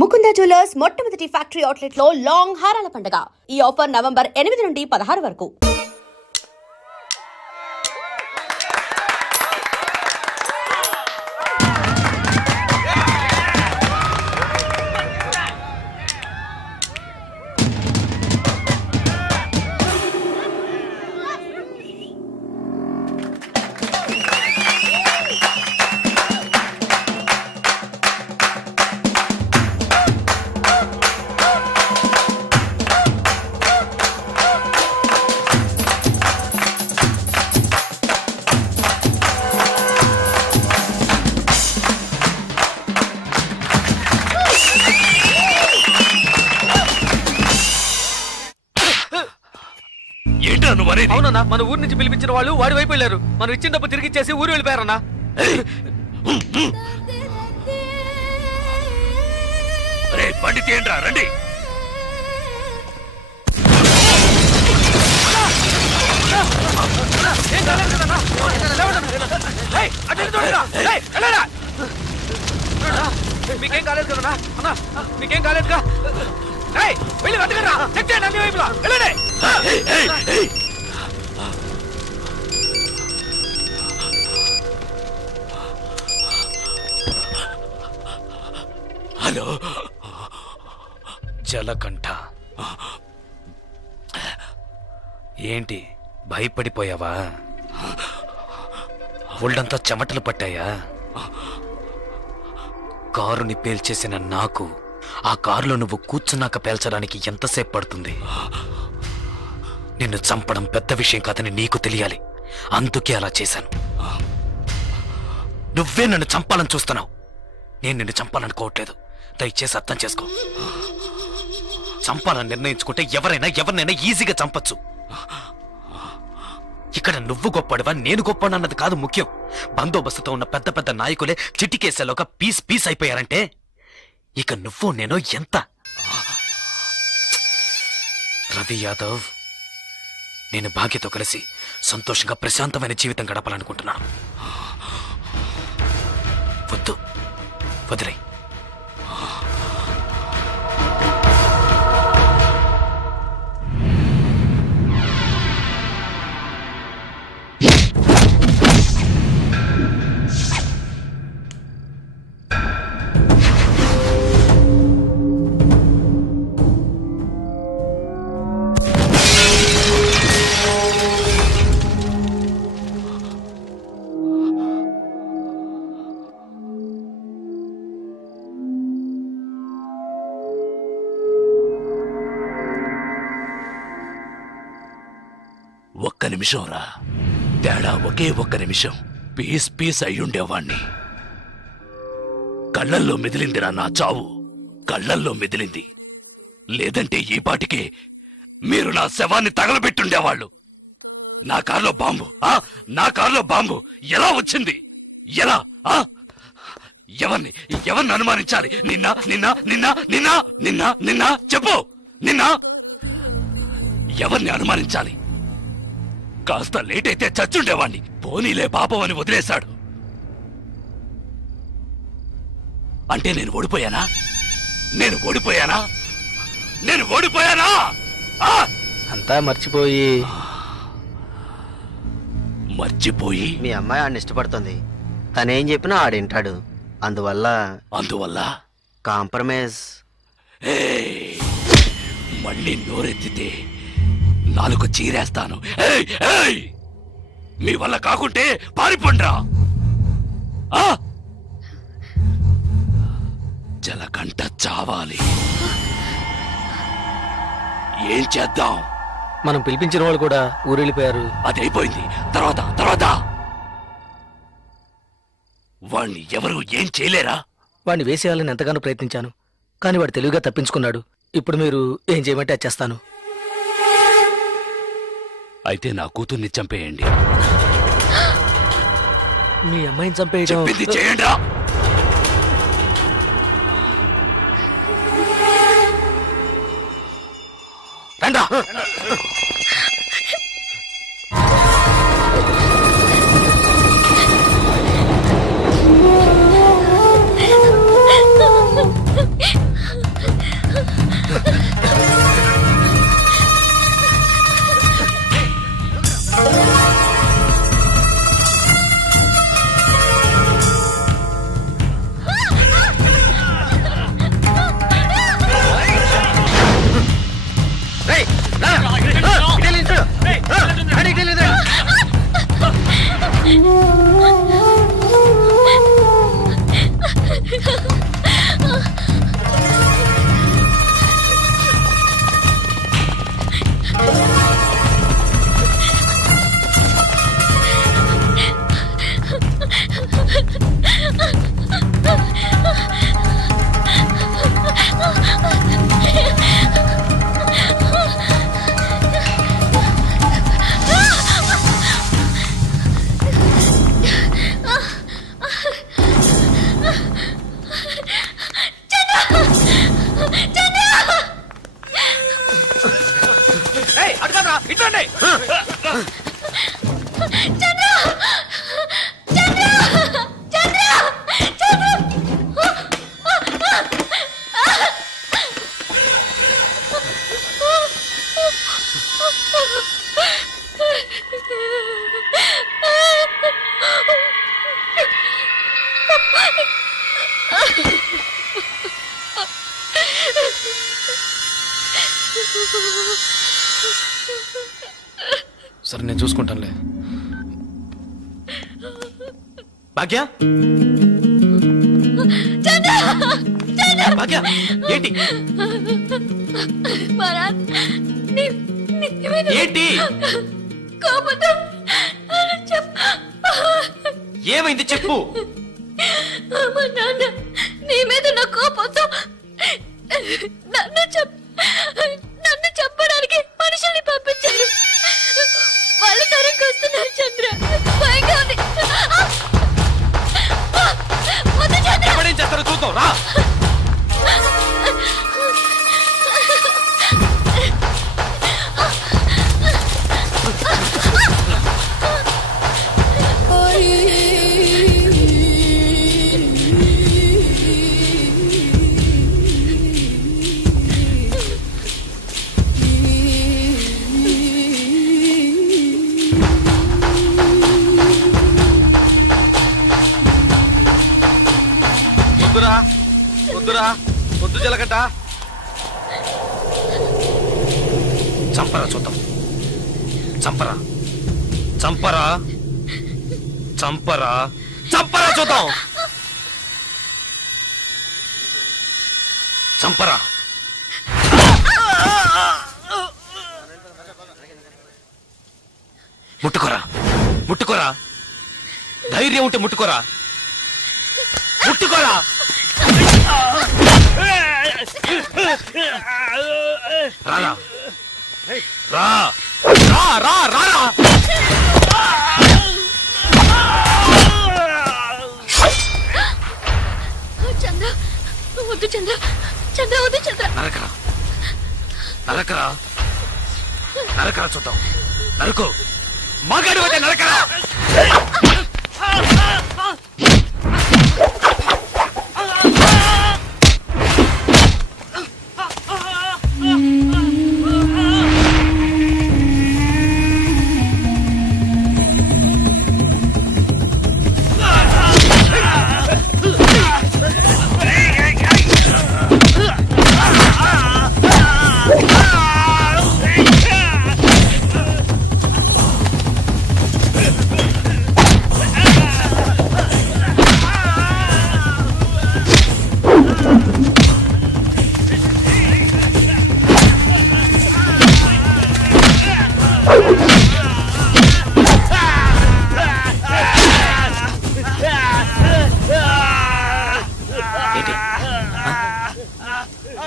Mukunda jewellers మొట్టమొదటి factory outlet లో long హారాల పండుగ. ఈ ఆఫర్ నవంబర్ 8 నుండి 16 వరకు. అవునన్నా, మన ఊరి నుంచి పిలిపించిన వాళ్ళు వాడి వైపు వెళ్ళారు. మనం ఇచ్చిన డబ్బు తిరిగి ఇచ్చేసి ఊరు వెళ్ళిపోయారన్నా. బండి తీయండిరా, రండి. మీకేం కాలేదు కదన్నా? అన్నా మీకేం కాలేదుగా? వెళ్ళి వెతకరా, చెక్ చేయండి అన్ని వైపులా. వెళ్ళండి. హలో జలకంఠ, ఏంటి భయపడిపోయావా? ఒళ్ళంతా చెమటలు పట్టాయా? కారుని పేల్చేసిన నాకు ఆ కారులో నువ్వు కూర్చున్నాక పేల్చడానికి ఎంతసేపు పడుతుంది? నిన్ను చంపడం పెద్ద విషయం కాదని నీకు తెలియాలి, అందుకే అలా చేశాను. నువ్వే నన్ను చంపాలని చూస్తున్నావు, నేను నిన్ను చంపాలనుకోవట్లేదు. దయచేసి అర్థం చేసుకో. చంపాలని నిర్ణయించుకుంటే ఎవరినైనా ఈజీగా చంపచ్చు. ఇక్కడ నువ్వు గొప్పడివా నేను గొప్పనన్నది కాదు ముఖ్యం. బందోబస్తుతో ఉన్న పెద్ద పెద్ద నాయకులే చిటికేసేలోగా పీస్ అయిపోయారంటే ఇక నువ్వు నేను ఎంత? రవి యాదవ్, నేను భాగ్యతో కలిసి సంతోషంగా ప్రశాంతమైన జీవితం గడపాలనుకుంటున్నాను. వద్దు, వదిలే. ఒక్క నిమిషం రా, తేడా ఒకే ఒక్క నిమిషం. పీస్ అయ్యుండేవాణ్ణి. కళ్ళల్లో మెదిలిందిరా నా చావు, కళ్ళల్లో మెదిలింది. లేదంటే ఈ పాటికే మీరు నా శవాన్ని తగలబెట్టుండేవాళ్ళు. నా కారులో బాంబు ఎలా వచ్చింది? ఎలా? ఎవరిని అనుమానించాలి? నిన్న చెప్పు. ఎవరిని అనుమానించాలి? కాస్త లేట్ అయితే చచ్చుండేవాణ్ణి. పోనీలే పాపం అని వదిలేశాడు. అంటే నేను ఓడిపోయానా? అంతా మర్చిపోయి మీ అమ్మాయి ఆడిని ఇష్టపడుతుంది. తనేం చెప్పినా ఆడింటాడు. అందువల్ల కాంప్రమైజ్. మళ్ళీ నోరెత్తితే నాలుగు చీరేస్తాను. మీ వల్ల కాకుంటే పారిపోండ్రా. జలకంఠ చావాలి. ఏం చేద్దాం? మనం పిలిపించిన వాళ్ళు కూడా ఊరెళ్ళిపోయారు. అది అయిపోయింది. తర్వాత వాణ్ణి ఎవరు ఏం చేయలేరా? వాడిని వేసేయాలని ఎంతగానో ప్రయత్నించాను, కానీ వాడు తెలివిగా తప్పించుకున్నాడు. ఇప్పుడు మీరు ఏం చేయమంటే అది చేస్తాను. అయితే నా కూతుర్ని చంపేయండి. మీ అమ్మాయిని చంపేయడం చేయండి. రండా. రండి. సరే నేను చూసుకుంటానులే. భాగ్య భాగ్య ఏంటి ఏంటి ఏమైంది చెప్పు. నీ మీద నా కోపంతో నన్ను చెప్పడానికి మనుషుల్ని పంపించారు. వాళ్ళు తరంకి వస్తున్నారు చంద్ర. భయంగా ఉంది. ఎవడేం చేస్తారో చూద్దాం రా. వద్దురా వద్దు జలగంట. చంపరా చూద్దాం. చంపరా చంపరా చంపరా చంపరా చూద్దాం. చంపరా. ముట్టుకోరా ముట్టుకోరా. ధైర్యం ఉంటే ముట్టుకోరా. ముట్టుకోరా. రారా రా రా రా రా. చంద్ర వద్దు చంద్ర. చంద్ర వద్దు చంద్ర. నరకరా నరకరా నరకరా చూద్దాం. నరుకు. మగాడు అంటే నరకరా.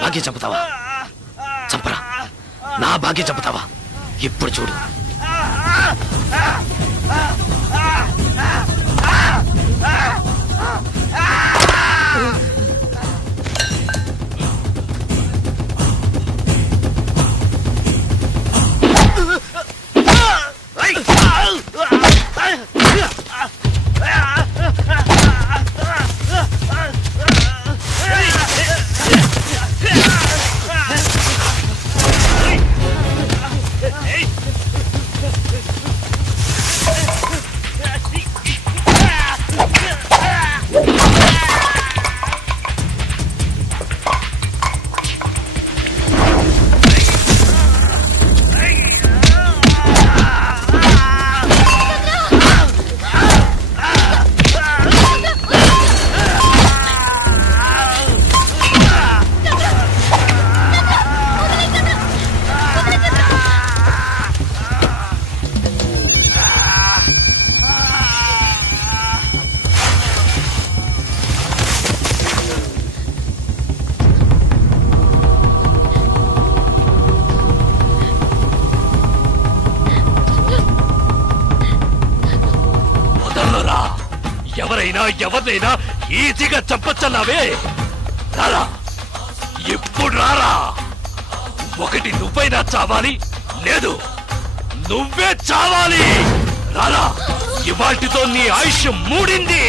భాగ్యం చంపుతావా? చంపరా. నా భాగ్యం చంపుతావా? ఇప్పుడు చూడు. ఎవరినైనా ఈజీగా చంపచ్చన్నావే. రారా ఇప్పుడు రారా. ఒకటి నువ్వైనా చావాలి, లేదు నువ్వే చావాలి. రారా, ఇవాటితో నీ ఆయుష్ మూడింది.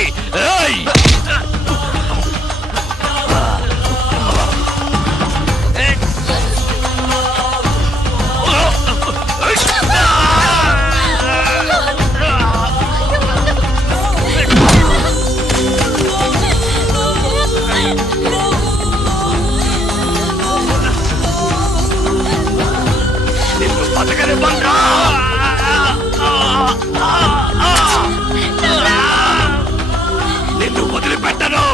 నిన్ను బతకనివ్వనురా. నిన్ను వదిలిపెట్టను.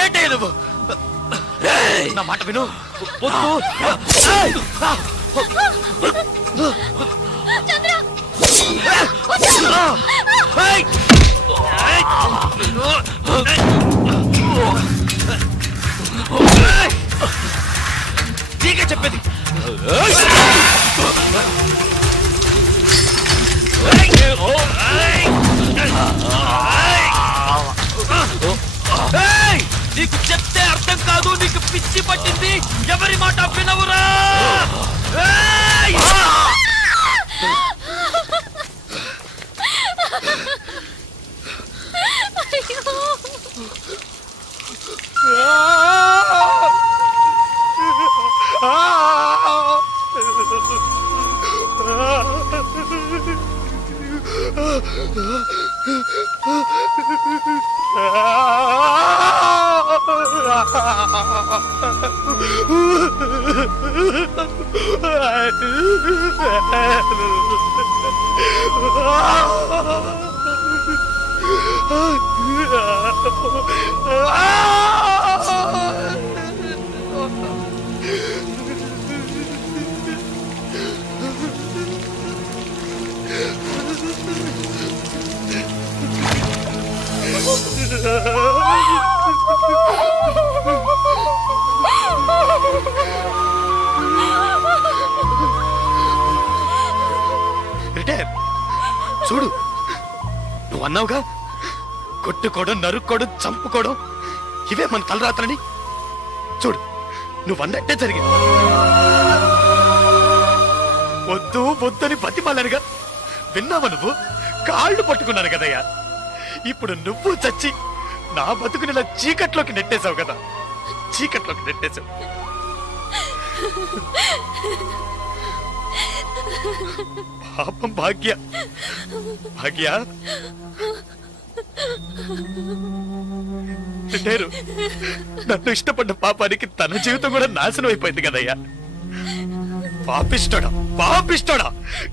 ఏంటే నువ్వు? నా మాట విను. నీకే చెప్పేది. నీకు చెప్తే అర్థం కాదు. నీకు పిచ్చి పట్టింది. ఎవరి మాట వినవురా. చూడు, నువ్వు అన్నావుగా కొట్టుకోవడం, నరుక్కోవడం, చంపుకోవడం ఇవే మన తలరాత్రని. చూడు, నువ్వు అన్నట్టే జరిగింది. వద్దు వద్దని బతిమాలనుగా విన్నావా నువ్వు? కాళ్ళు పట్టుకున్నాను కదయ్యా. ఇప్పుడు నువ్వు చచ్చి నా బతుకునిలా చీకట్లోకి నెట్టేశావు కదా. చీకట్లోకి నెట్టేశావు. పాపం భాగ్య. భాగ్య నన్ను ఇష్టపడ్డ పాపానికి తన జీవితం కూడా నాశనం అయిపోయింది కదయ్యా. పాపిష్టోడా, పాపిష్టోడా,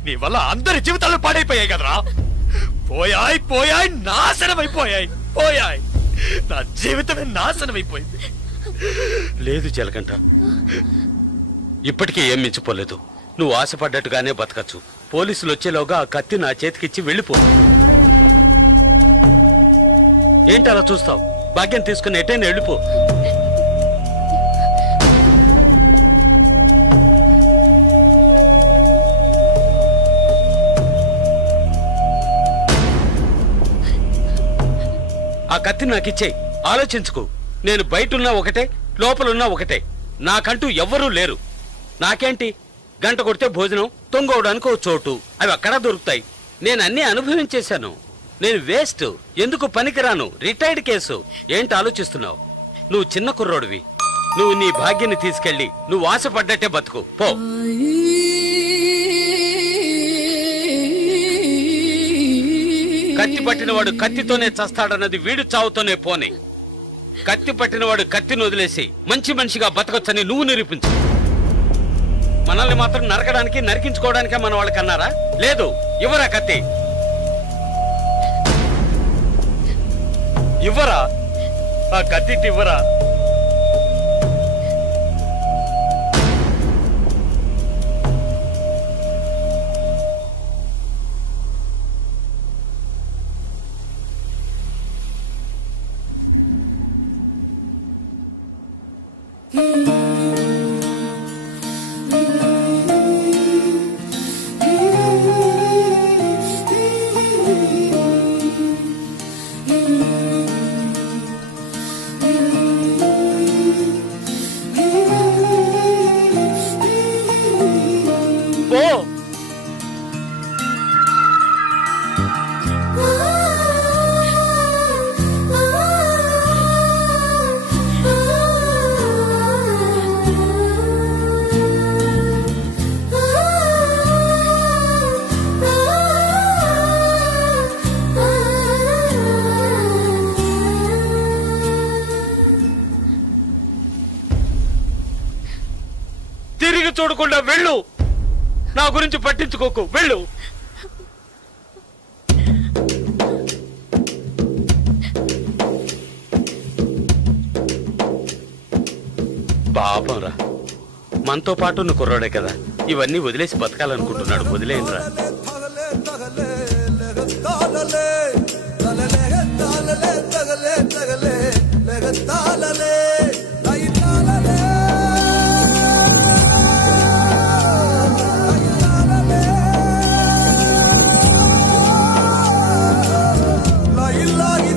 నీ వల్ల అందరి జీవితాలు పాడైపోయాయి కదరా. పోయాయి పోయాయి, నాశనం అయిపోయాయి. పోయాయి నా జీవితమే నాశనమైపోయింది. లేదు జలకంట, ఇప్పటికీ ఏం మించిపోలేదు. నువ్వు ఆశపడ్డట్టుగానే బతకచ్చు. పోలీసులు వచ్చేలోగా ఆ కత్తి నా చేతికిచ్చి వెళ్ళిపో. ఏంటి అలా చూస్తావు? భాగ్యం తీసుకుని ఎటైనా వెళ్ళిపో. ఆ కత్తి నాకిచ్చేయి. ఆలోచించుకో. నేను బయటున్నా ఒకటే, లోపలున్నా ఒకటే. నాకంటూ ఎవ్వరూ లేరు. నాకేంటి, గంట కొడితే భోజనం, తొంగవడానికి ఓ చోటు, అవి అక్కడా దొరుకుతాయి. నేను అన్నీ అనుభవించేశాను. నేను వేస్ట్, ఎందుకు పనికిరాను, రిటైర్డ్ కేసు. ఏంటి ఆలోచిస్తున్నావు? నువ్వు చిన్న కుర్రోడివి. నువ్వు నీ భాగ్యాన్ని తీసుకెళ్ళి నువ్వు ఆశపడ్డట్టే బతుకు పో. కత్తి పట్టినవాడు కత్తితోనే చస్తాడన్నది వీడు చావుతోనే పోని. కత్తి పట్టినవాడు కత్తిని వదిలేసి మంచి మనిషిగా బతకొచ్చని నువ్వు నిరూపించు. మనల్ని మాత్రం నరకడానికి, నరికించుకోవడానికే మన వాళ్ళకి అన్నారా? లేదు. ఇవ్వరా కత్తి, ఇవ్వరా ఆ కత్తి, ఇవ్వరా. తిరిగి చూడకుండా వెళ్ళు. నా గురించి పట్టించుకోకు, వెళ్ళు. పాపంరా, మనతో పాటు నువ్వు కుర్రాడే కదా, ఇవన్నీ వదిలేసి బతకాలనుకుంటున్నాడు. వదిలేయరా.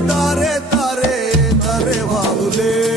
तारे तारे तारे बाबुले